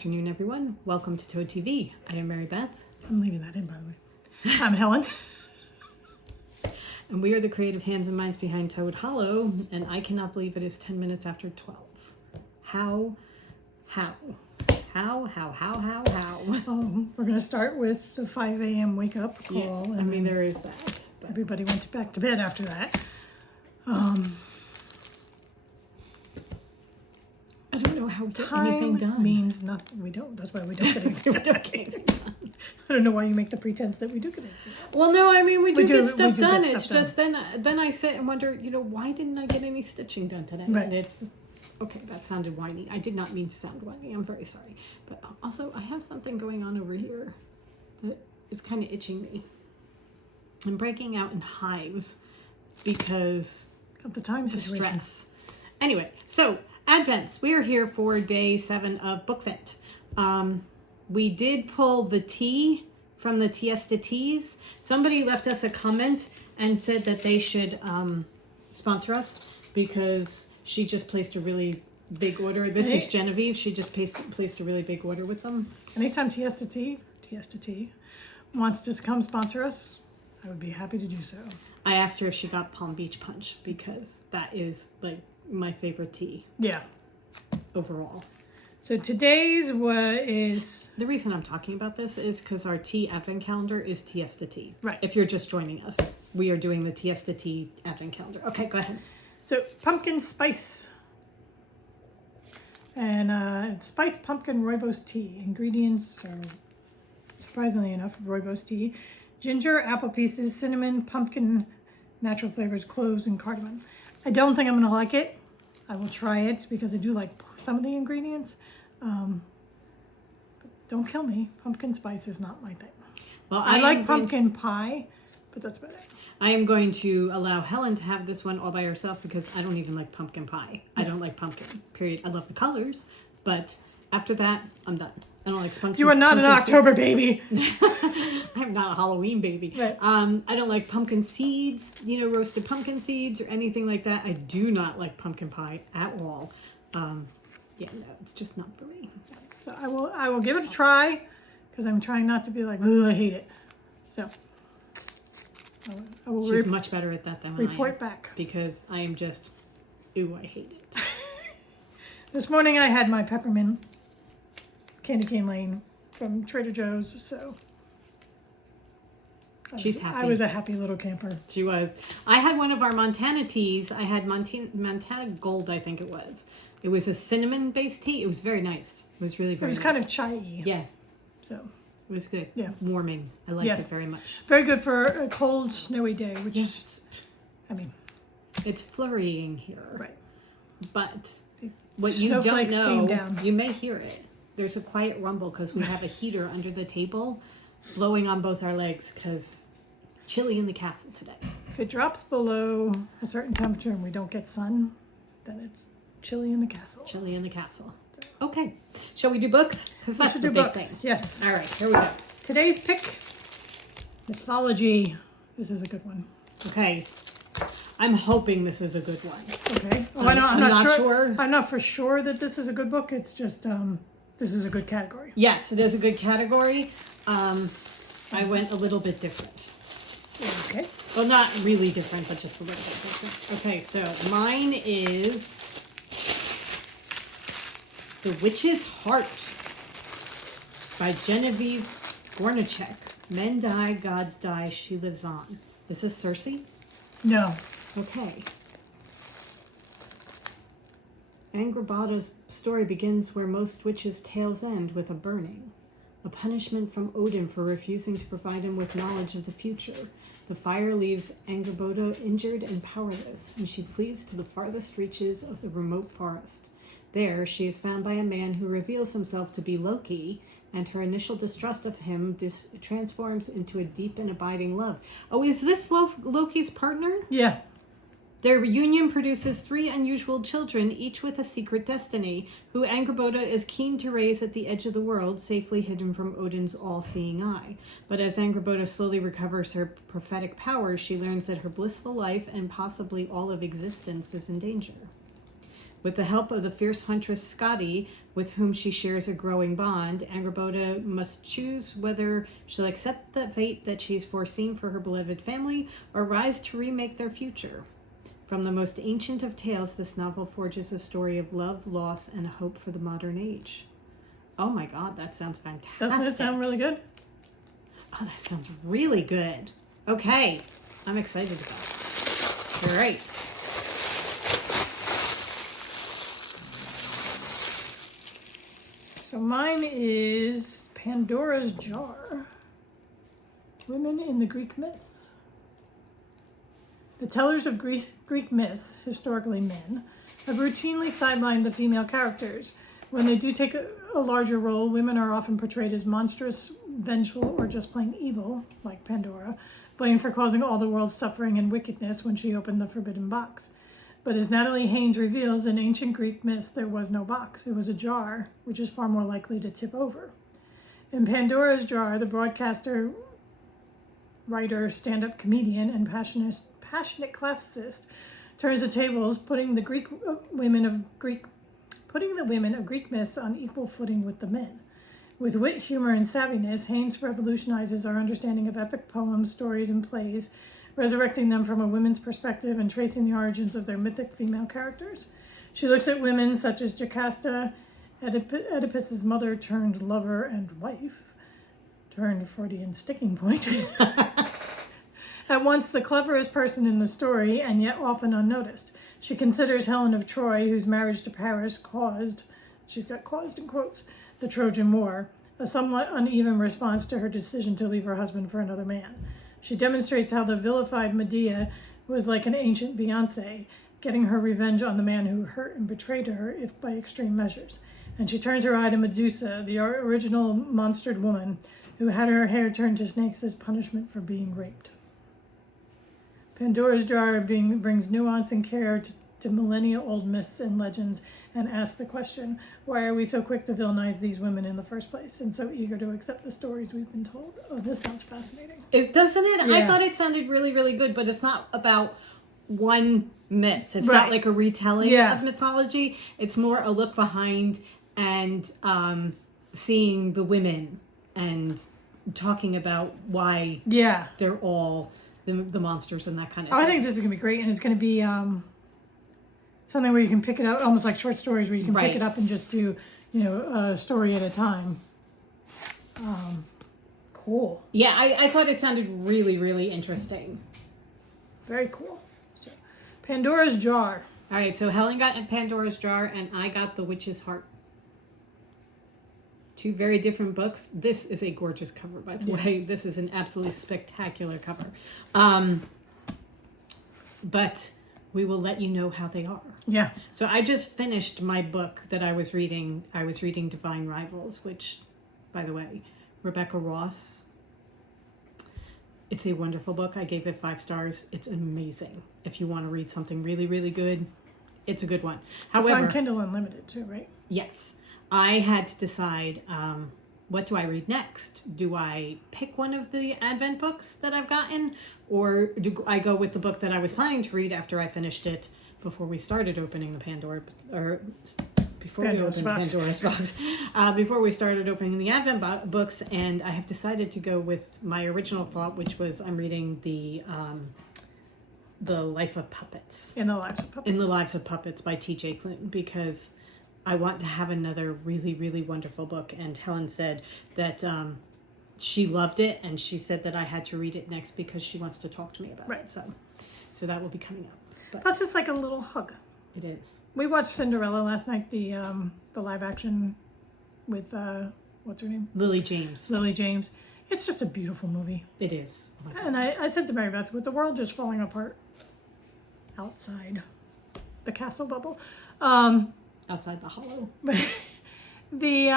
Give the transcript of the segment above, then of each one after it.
afternoon, everyone. Welcome to Toad TV. I am Mary Beth. I'm leaving that in, by the way. I'm Helen. And we are the creative hands and minds behind Toad Hollow, and I cannot believe it is 10 minutes after 12. How? We're going to start with the 5 a.m. wake up call. Yeah, I mean, there is that. But everybody went back to bed after that. I don't know how to get anything done. Time means nothing. We don't. That's why we don't get anything done. I don't know why you make the pretense that we do get anything done. Well, no, I mean, we do get stuff done. Get it's stuff just then I sit and wonder, why didn't I get any stitching done today? Right. And it's, okay, that sounded whiny. I did not mean to sound whiny. I'm very sorry. But also, I have something going on over here that is kind of itching me. I'm breaking out in hives because of the time of situation. Stress. Anyway, so Advents. We are here for day 7 of Bookvent. We did pull the tea from the Tiesta Teas. Somebody left us a comment and said that they should sponsor us because she just placed a really big order. This is Genevieve. She just placed a really big order with them. Anytime Tiesta Tea wants to come sponsor us, I would be happy to do so. I asked her if she got Palm Beach Punch because that is like my favorite tea. Yeah. Overall. So today's is... The reason I'm talking about this is because our tea advent calendar is Tiesta Tea. Right. If you're just joining us, we are doing the Tiesta Tea advent calendar. Okay, go ahead. So pumpkin spice. And it's spiced pumpkin rooibos tea. Ingredients are, surprisingly enough, rooibos tea. Ginger, apple pieces, cinnamon, pumpkin, natural flavors, cloves, and cardamom. I don't think I'm going to like it. I will try it because I do like some of the ingredients. Don't kill me. Pumpkin spice is not my thing. Well, I like pumpkin pie, but that's about it. I am going to allow Helen to have this one all by herself because I don't even like pumpkin pie. I don't like pumpkin, period. I love the colors, but after that, I'm done. I don't like pumpkin. You are not an October baby. I'm not a Halloween baby. Right. I don't like pumpkin seeds, roasted pumpkin seeds or anything like that. I do not like pumpkin pie at all. No, it's just not for me. So I will give it a try because I'm trying not to be like, oh, I hate it. So I will She's much better at that than I am. Report back. Because I am just, ooh, I hate it. This morning I had my peppermint candy cane lane from Trader Joe's, so she's happy. I was a happy little camper. She was. I had one of our Montana teas. I had Montana Gold, I think it was. It was a cinnamon-based tea. It was very nice. It was really very nice. It was kind of chai-y. Yeah. So it was good. Yeah. Warming. I liked it very much. Very good for a cold, snowy day, which is, it's flurrying here. Right. But what you don't Snowflakes know, came down. You may hear it. There's a quiet rumble because we have a heater under the table blowing on both our legs because chilly in the castle today. If it drops below a certain temperature and we don't get sun, then it's chilly in the castle. Chilly in the castle. Okay. Shall we do books? Because that's the big thing. Yes. All right, here we go. Today's pick, mythology. This is a good one. Okay. I'm hoping this is a good one. Okay. Oh, I'm not sure. I'm not for sure that this is a good book. It's just this is a good category. Yes, it is a good category. I went a little bit different. Okay. Well, not really different, but just a little bit different. Okay, so mine is The Witch's Heart by Genevieve Gornichek. Men die, gods die, she lives on. Is this Circe? No. Okay. Angrboda's story begins where most witches' tales end, with a burning. A punishment from Odin for refusing to provide him with knowledge of the future. The fire leaves Angrboda injured and powerless, and she flees to the farthest reaches of the remote forest. There, she is found by a man who reveals himself to be Loki, and her initial distrust of him transforms into a deep and abiding love. Oh, is this Loki's partner? Yeah. Their union produces 3 unusual children, each with a secret destiny, who Angrboda is keen to raise at the edge of the world, safely hidden from Odin's all-seeing eye. But as Angrboda slowly recovers her prophetic powers, she learns that her blissful life and possibly all of existence is in danger. With the help of the fierce huntress Scotty, with whom she shares a growing bond, Angrboda must choose whether she'll accept the fate that she's foreseen for her beloved family or rise to remake their future. From the most ancient of tales, this novel forges a story of love, loss, and hope for the modern age. Oh my God, that sounds fantastic. Doesn't it sound really good? Oh, that sounds really good. Okay, I'm excited about it. All right. So mine is Pandora's Jar. Women in the Greek Myths. The tellers of Greek myths, historically men, have routinely sidelined the female characters. When they do take a larger role, women are often portrayed as monstrous, vengeful, or just plain evil, like Pandora, blamed for causing all the world's suffering and wickedness when she opened the forbidden box. But as Natalie Haynes reveals, in ancient Greek myths, there was no box. It was a jar, which is far more likely to tip over. In Pandora's Jar, the broadcaster, writer, stand-up comedian, and passionate classicist turns the tables, putting the women of Greek myths on equal footing with the men. With wit, humor, and savviness, Haynes revolutionizes our understanding of epic poems, stories, and plays, resurrecting them from a women's perspective and tracing the origins of their mythic female characters. She looks at women such as Jocasta, Oedipus's mother turned lover and wife, turned Freudian sticking point, at once the cleverest person in the story and yet often unnoticed. She considers Helen of Troy, whose marriage to Paris caused, she's got caused in quotes, the Trojan War, a somewhat uneven response to her decision to leave her husband for another man. She demonstrates how the vilified Medea was like an ancient Beyonce, getting her revenge on the man who hurt and betrayed her, if by extreme measures. And she turns her eye to Medusa, the original monstered woman who had her hair turned to snakes as punishment for being raped. Pandora's Jar brings nuance and care to millennia-old myths and legends and asks the question, why are we so quick to villainize these women in the first place and so eager to accept the stories we've been told? Oh, this sounds fascinating. Doesn't it? Yeah. I thought it sounded really, really good, but it's not about one myth. It's Right. not like a retelling Yeah. of mythology. It's more a look behind and seeing the women and talking about why Yeah. they're all the monsters and that kind of Oh, thing. I think this is going to be great, and it's going to be something where you can pick it up, almost like short stories where you can Right. pick it up and just do, a story at a time. Cool. Yeah, I thought it sounded really, really interesting. Very cool. So, Pandora's Jar. All right, so Helen got Pandora's Jar and I got The Witch's Heart. Two very different books. This is a gorgeous cover, by the way. This is an absolutely spectacular cover. But we will let you know how they are. Yeah. So I just finished my book that I was reading. I was reading Divine Rivals, which, by the way, Rebecca Ross. It's a wonderful book. I gave it 5 stars. It's amazing. If you want to read something really, really good, it's a good one. However, It's on Kindle Unlimited too, right? yes. I had to decide, what do I read next? Do I pick one of the Advent books that I've gotten? Or do I go with the book that I was planning to read after I finished it before we started opening the Pandora's box? Before we started opening the Advent books, and I have decided to go with my original thought, which was I'm reading the Life of Puppets. In the Lives of Puppets. In the Lives of Puppets by T.J. Clinton, because I want to have another really, really wonderful book. And Helen said that she loved it, and she said that I had to read it next because she wants to talk to me about it. So that will be coming up. But Plus, it's like a little hug. it is. We watched Cinderella last night, the live action with, what's her name? Lily James. Lily James. It's just a beautiful movie. It is. Oh my God. And I said to Mary Beth, with the world just falling apart outside the castle bubble, Outside the hollow. we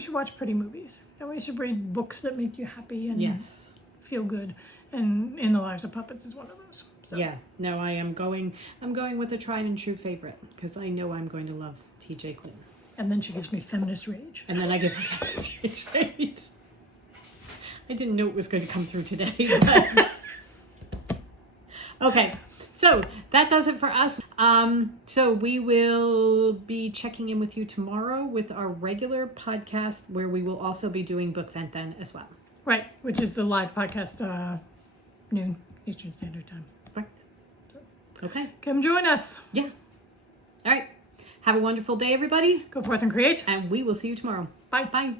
should watch pretty movies. And we should read books that make you happy and Yes. feel good. And In the Lives of Puppets is one of those. So. Yeah. No, I'm going with a tried and true favorite because I know I'm going to love T.J. Clinton. And then she gives me feminist rage. And then I give her right. I didn't know it was going to come through today. But... Okay. So that does it for us. So we will be checking in with you tomorrow with our regular podcast, where we will also be doing Bookvent then as well. Right, which is the live podcast, noon Eastern Standard Time. Right. Okay. Come join us. Yeah. All right. Have a wonderful day, everybody. Go forth and create. And we will see you tomorrow. Bye. Bye.